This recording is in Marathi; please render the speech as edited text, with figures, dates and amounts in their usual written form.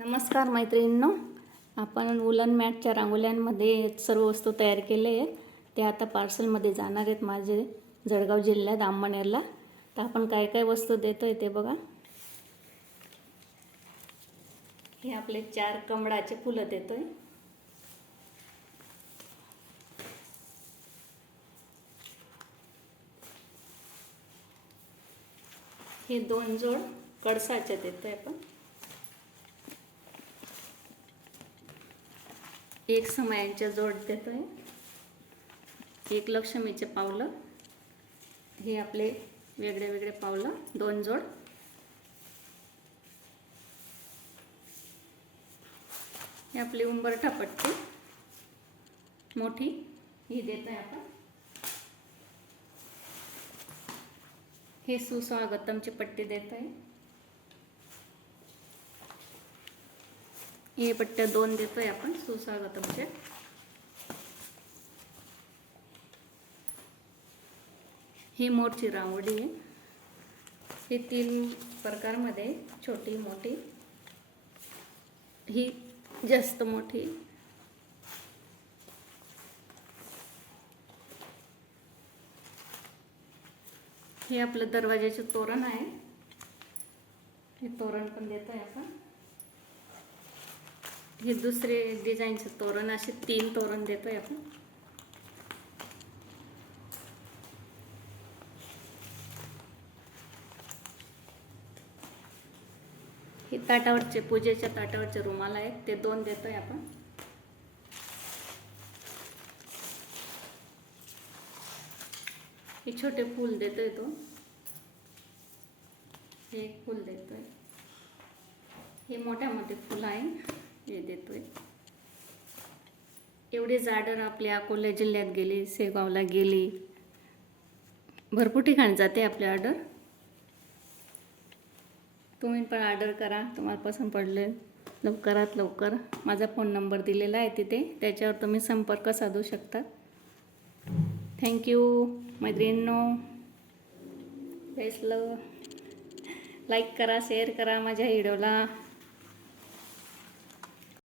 नमस्कार मैत्रिणींनो, आपण वुलन मॅटच्या रांगोळ्यांमध्ये सर्व वस्तू तयार केले आहेत. ते आता पार्सलमध्ये जाणार आहेत माझे जळगाव जिल्ह्यात अंमळनेरला. तर आपण काय काय वस्तू देतोय ते बघा. हे आपले 4 कमळाचे फुलं देतोय. हे 2 जोड कळसाचे देतोय आपण. एक समयांच्या जोड देतोय. एक लक्ष्मीचे पावलं. हे आपले वेगळे वेगळे पावलं 2 जोड. हे आपली उंबरठा पट्टी मोठी ही देतोय आपण. हे सुस्वागतमची पट्टी देतोय. हे पट्ट्या 2 देतोय आपण सुस्वागतमचे. ही मोठी रांगोळी आहे. हे 3 प्रकारमध्ये, छोटी मोठी, ही जास्त मोठी. हे आपलं दरवाजाचे तोरण आहे. हे तोरण पण देतोय आपण. हे दुसरे डिझाईनचे तोरण, असे 3 तोरण देतोय आपण. हे ताटावरचे, पूजेच्या ताटावरचे रुमाल आहेत, ते 2 देतोय आपण. हे छोटे फूल देतोय तो. हे एक फूल देतोय. हे मोठे फूल आहे, हे देतोय. एवढीच ऑर्डर आपल्या अकोला जिल्ह्यात गेली, शेगावला गेली, भरपूर ठिकाणी जाते आपली ऑर्डर. तुम्ही पण ऑर्डर करा, तुम्हाला पसंत पडले लवकरात लवकर. माझा फोन नंबर दिलेला आहे तिथे, त्याच्यावर तुम्ही संपर्क साधू शकता. थँक्यू मैत्रिणींनो. बेस्ट लव. लाईक करा, शेअर करा माझ्या व्हिडिओला.